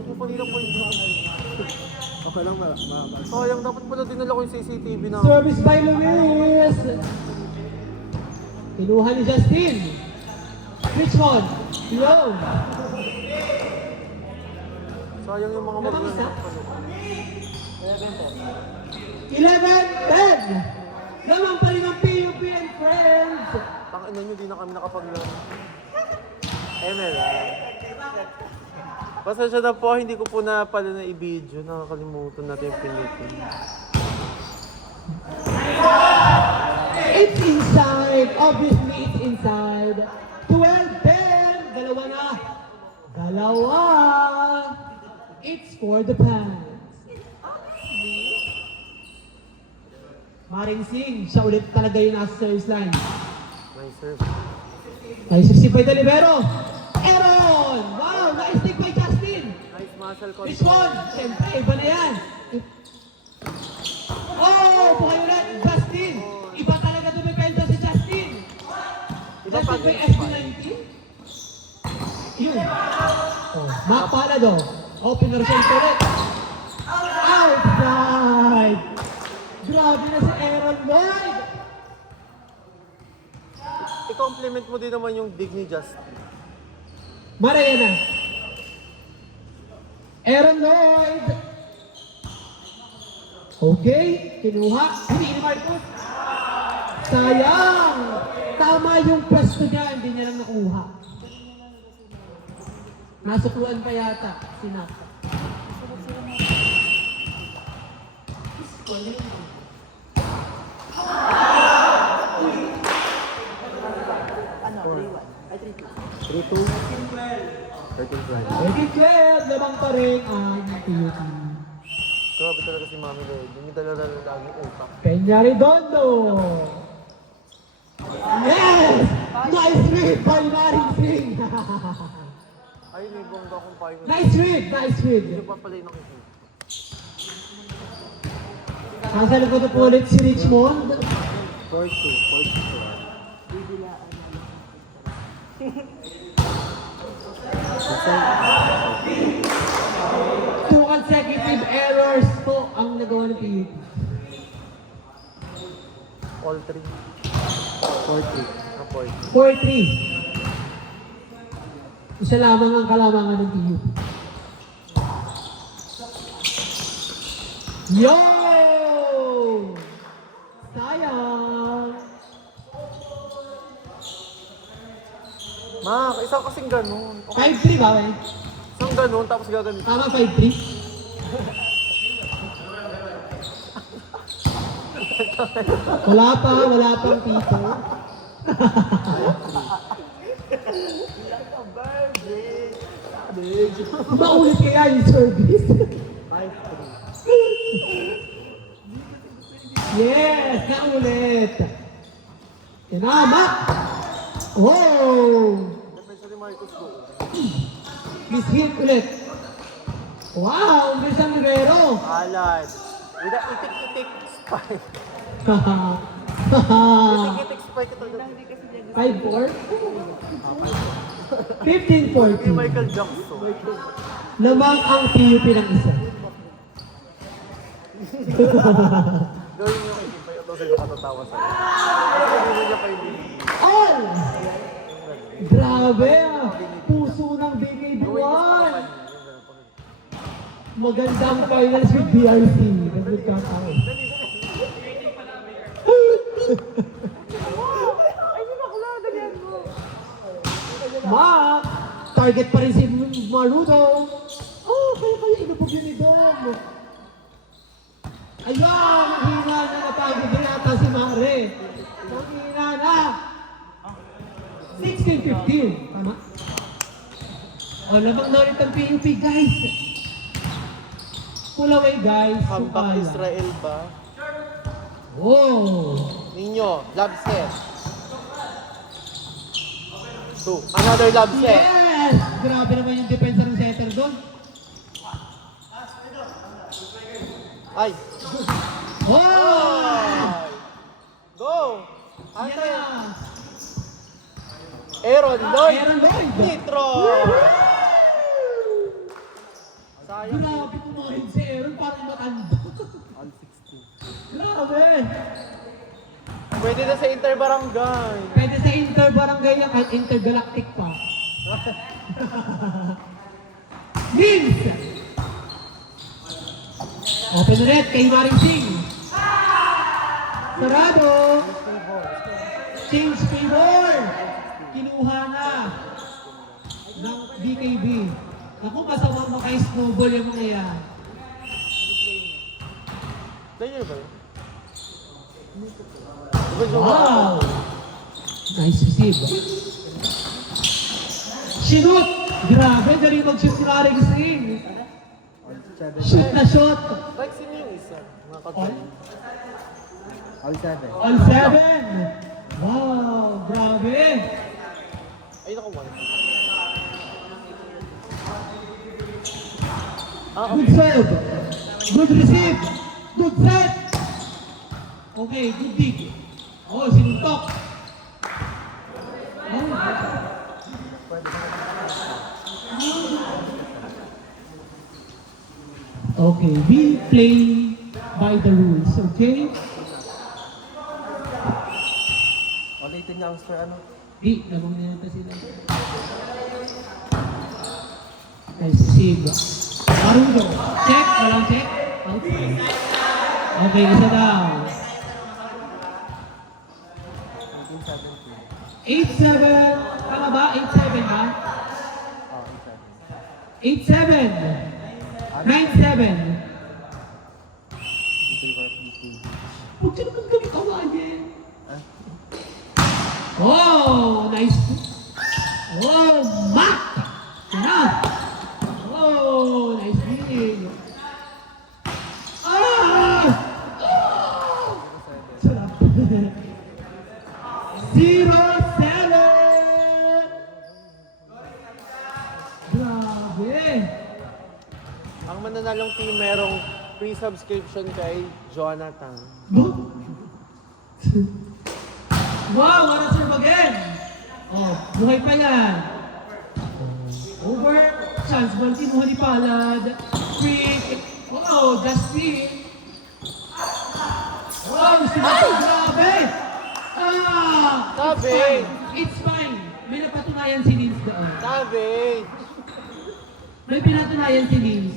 Ang pupunila po yung Okay lang ba? sayang, dapat pala dinala ko yung CCTV na. Service by Luis. Kinuha ni Justin. Richmond. Low. Sayang yung mga Nakamiss na? 11 11-10. Lamang pa rin ang PUP and friends. Tangina nyo, di na kami nakapaglaro. ML Pasensya na po, hindi ko po na pala na i-video. Nakakalimutan natin yung pinutin. It's inside. Obviously, it's inside. 12-10. Dalawa na. Dalawa. It's for the Pans. Maring Singh. Siya ulit talaga yung nasa service line. Nice serve. Nice 60 by Delibero. Aaron! Wow! Nice take by Justin. Nice muscle control. Richmond! Siyempre, iba na yan. Oh! Buhay ulit. Justin! Iba talaga dumipenda si Justin. Justin by SB19? Yun. Oh, Mac Palado. Opener center ulit. Outside! Grabe na si Aaron Lloyd! I-compliment mo din naman yung dig ni Justin. Maraya na. Aaron Lloyd. Okay, kinuha. Hindi ni Marcos. Sayang. Tama yung pwesto niya, hindi niya lang nakuha. Nasukluan pa yata. Sinapa. Three, two. 13-12, lamang pa rin ang PUP. Grabe talaga si Mami Lloyd. Hindi talaga laging utak. Peña Redondo. Yes! Nice read by Maring Singh. Ay, may bongga akong payo. Nice read, nice read. Hindi pa pala yung nakikita. Nasa likod na po ulit si Richmond. 2 consecutive errors po ang nagawa ng PUP. All three. 4-3. Apoy. 4-3. Isa lamang ang kalamangan ng PUP. Yo! Sayang! Mak, isang kasing ganun. 5-3 ba, eh? Isang ganun, tapos gaganito. Tama, 5-3? Wala pang pito. Maulit kaya yung service. 5-3. Yes, naulit. Tinamak. Oh! Depensa ni Marcos go. Miss hit ulit. Wow, Rizal Rivero. Alad. With a itik-itik spike. Haha. Itik-itik spike ito. 5-4. Kay 15-14. Michael Jackson. Lamang ang PUP ng isa. Gawin niyo kay Kim Payo. Ito sila katatawa sa'yo. Kasi hindi niya pa yung binigay. All! Grabe ah! Puso ng BKB1! Magandang finals with BRC. Nagkakataon. Mark! Target pa rin si Marudo. Oh, kaya inubog yun ni Dom. Ayan! Ang hina na napagod na yata si Mare. Ang hina na. 16-15. Tama? O, lamang na ulit ang PUP, guys. Pull away, guys. Comeback Supala. Israel ba? Oh! Ninyo, love set. 2. Another love set. Yes! Grabe naman yung depensa ng setter doon. Ay. Oh! Ay. Go! Ate. Yes! Aaron Lloyd. Aaron Lloyd. Nitro. Sayang. Grabe kumain si Aaron, parang matanda. All 16. Grabe. Pwede na sa interbarangay. Pwede sa inter-barangay yan, kahit intergalactic pa. Vince! Open ulit kay Maring Singh. Sarado. Change favor. Kinuha na ng BKB. Naku, masamang maka-snowball yung mga yan. Player ba yun? Wow! Nice receive. Shoot! Grabe, galing mag-shoot si Maring Singh. All 7. Shoot na shoot. Like sino yung isa? Mga kagaling. All 7. All 7. Wow, grabe. Ay, naku, one. Good serve. Good receive. Good set. Okay, good dig. Oh, sinuntok. Oh. Okay, we'll play by the rules, okay? Ulitin niya ang score ano? Di, labang nilata sila. Nice receive. Marundo. Check, walang check. Outside. Okay, isa down. 8-7. Tama ba? 8-7 ba? Oh, 8-7. 7. 9-7. Huwag ka naman kami kawain. Oh, nice. Oh, Mac! Enough! Oh, nice reading. Ah! Oh! Sarap. 0-7! Grabe! Ang mananalong team merong free subscription kay Jonathan. Wow, wanna serve again? Oh, buhay pa yan. Over, chance ball, kinuha ni Palad. Quick. Oh, Justin. Wow, grabe. Ah! Sabi. It's fine. May napatunayan si Nils doon. Sabi! May pinatunayan si Nils.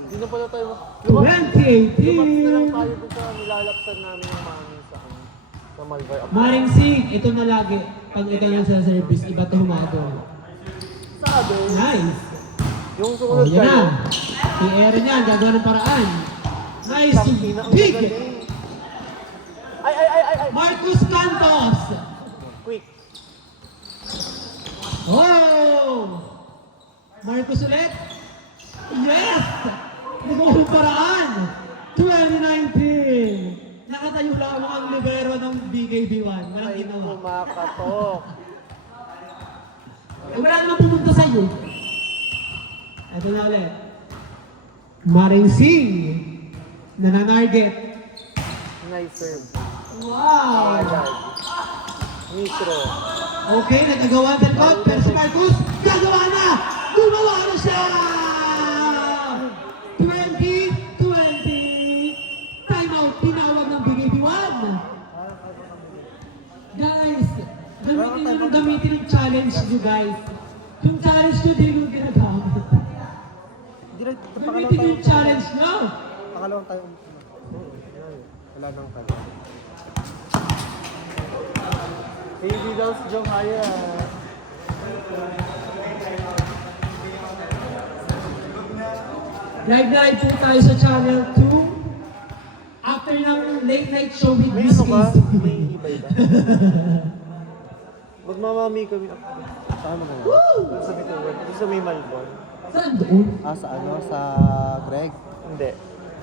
Hindi na pala tayo. Lumabas na 2018. lang tayo dun sa nilalaksan namin yung mami sa Malvar. Maring Singh, ito na lagi. Pag ikaw lang sa service, iba to humado. Sabi! Nice. Yung Oh, sumunod yan kayo. na. Si Aaron yan, gagawa ng paraan. Nice. Tangina, ang Big. gagaling. Ay! Marcus Cantos. Quick! Oh! Marcos ulit. Yes! Nagawa ng paraan. 2019. Nakatayo lang ang libero ng BKB1. Walang Ay, ginawa. kumakatok. Wala naman pumunta sa'yo. Ito na ulit. Maring Singh. Nananarget. Nice serve. Wow! Agad. Nitro. Okay, nagagawa ng likod, pero si Marcus, gagawa na! Gumawa na siya! 2020! Timeout, tinawag ng BKB1! Guys, gamitin yung challenge nyo, guys. Yung challenge nyo, di nyo ginagamit. Gamitin yung challenge nyo! Pangalawang tayo. Wala nang tayo. Hindi daw si Jong Haya. Live na live po tayo sa channel 2. After ng late night show with May Miss ano ka? Casey. May iba-iba. Magmamami kami. Saan mo na? Woo! Doon sa Bituan. Doon sa may Malbon. Saan doon? Ah, sa ano? Sa Greg? Hindi.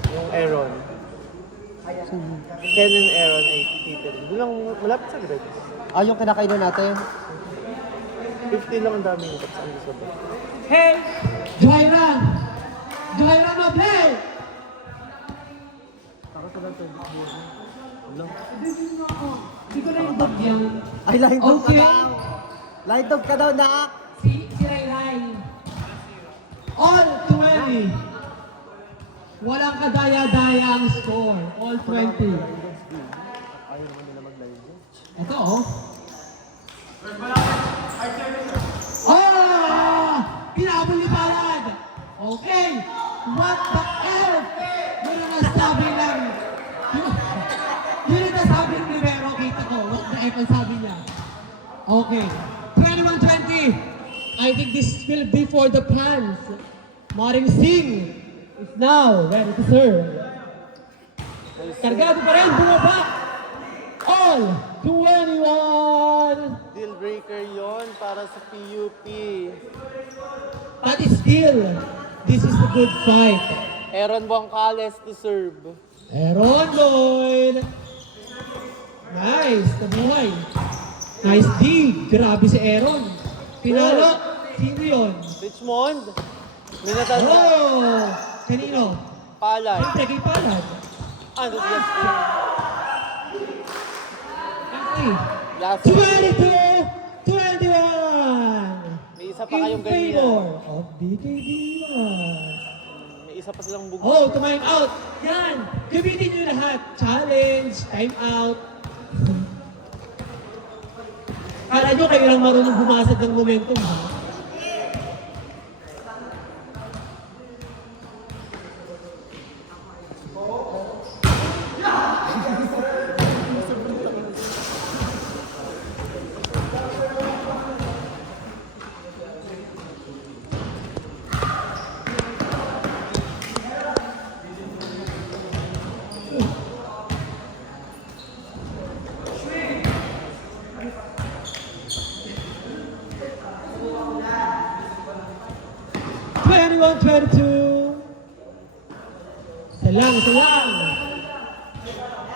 Yung Aaron. Ken and Aaron ay catering. Doon lang, malapit sa Greg. Ah, yung kinakainan natin? 15 lang ang dami nito. Tapos ang gusto ba? Hey! Joyra! Joyra Mablay! Ako sa lang Ano? Hindi ko na yung dog yan. Ay, line dog ka Okay. daw! Line dog ka daw, nak! Si Ray Ray. All to Walang kadaya-daya ang score. All 20. Ayaw naman nila mag-live yun. Ito, oh. Ah! Pinabol ni Palad! Okay! What the F? Yun ang nasabi lang. Yun ang nasabi ng Rivero. Kita ko. What the F ang sabi niya. Okay. 21-20. I think this will be for the fans. Maring Singh is now ready to serve. Kargado pa rin. Bumaba. All 21. Deal breaker yon para sa PUP. But still, this is a good fight. Aaron Boncales to serve. Aaron Lloyd. Nice, nabuhay. Nice dig. Grabe si Aaron. Pinalo. Sino yun? Richmond. Minatan na. Oh! Kanino? Palay. Siyempre kay Palad. Ano yes. Okay. Last 22-21. May isa pa kayong In favor ganyan. of BKB Lions. May isa pa silang bugso. Oh, time out. Yan. Gamitin nyo lahat. Challenge, time out. Kala nyo kayo lang marunong bumasag ng momentum, ha? Salang.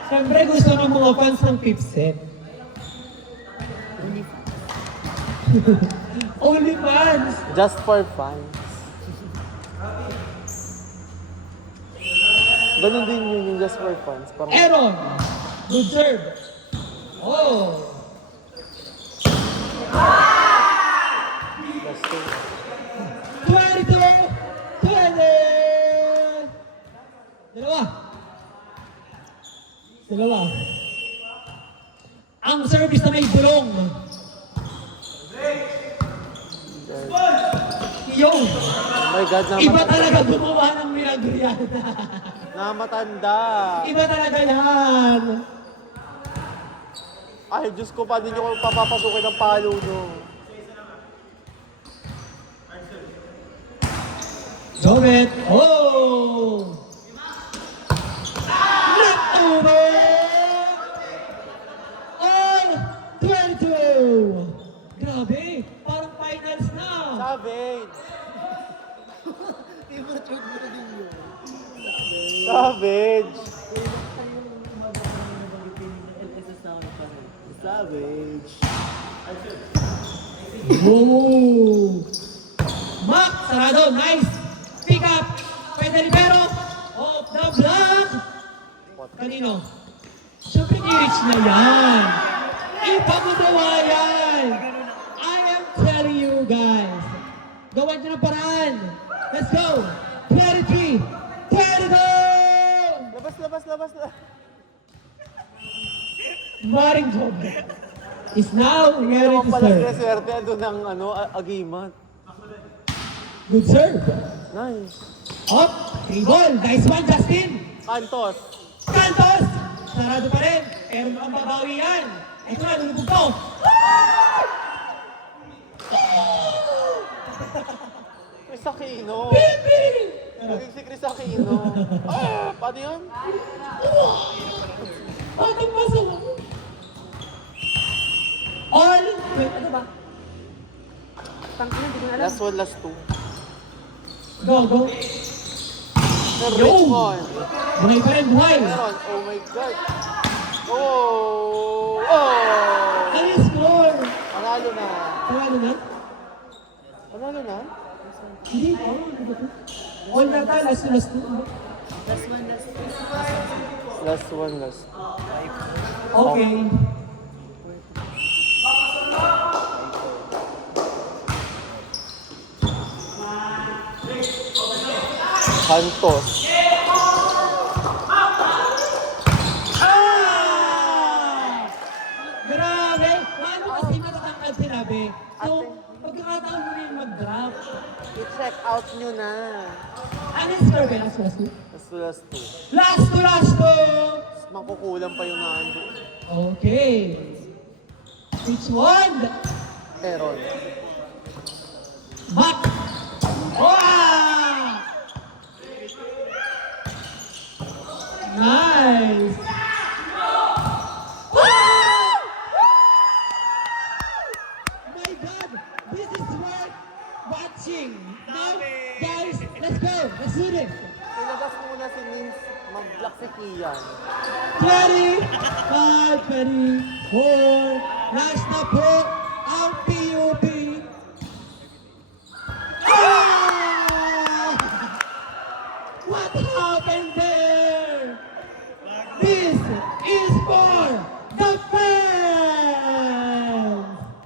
Siyempre gusto ng mga fans ng fifth set. Only fans. Just for fun. Ganun din yun yung just for fun. Parang Aaron. Good serve. Oh. just to... 22-20. Dalawa. Ang service na may bulong. Yo, Oh my God, iba talaga gumawa ng milagro yan. namatanda. Iba talaga yan. Ay, Diyos ko, paano nyo papapasukin ng palo, no? Jovet. Oh! Leftover! All 22! Grabe, parang finals na. Savage! Savage! Savage! Whoa! Mac, sarado, nice! Pick up! Pwede libero! Off the block! Kanino? Siyempre ni-reach na yan! Ipamagawa yan! I am telling you guys! Gawan nyo ng paraan! Let's go! 23! 22! Labas! Maring job is now Hindi ready naman to pala serve. swerte doon ng agimat. Good serve. Nice. Up. 3 ball. Nice one, Justin. Cantos. Santos. Sarado pa rin. Pero mukhang babawi yan. Ito na, lulubog to. Chris Aquino. Baby! Naging si Chris Aquino. Ah, paano yun? Bakit pasok ako? All. Wait, ano ba? Tangina, hindi ko na alam. Last one, last two. Go. Richmond. Buhay pa rin, buhay. Meron. Oh my God. Oh! Ano yung score? Panalo na. Panalo na? Panalo na? Hindi. All na tayo, last two. Last one, last. Okay. Santos. Ah! Grabe! Paano kasi matatangkad sinabi? So, pagkakataon mo rin mag-drop. I-check out nyo na. Ano yung score ba? Last 2. Last to! Makukulang pa yung nando. Okay. Which one? Teron. Back! Wow! Nice! My God! This is worth watching! Now, guys, let's go! Let's do this! Ilabas muna si Nins. Mag-block si Kian. 25, 24, last na po ang PUP. Ah! What happened there? This is for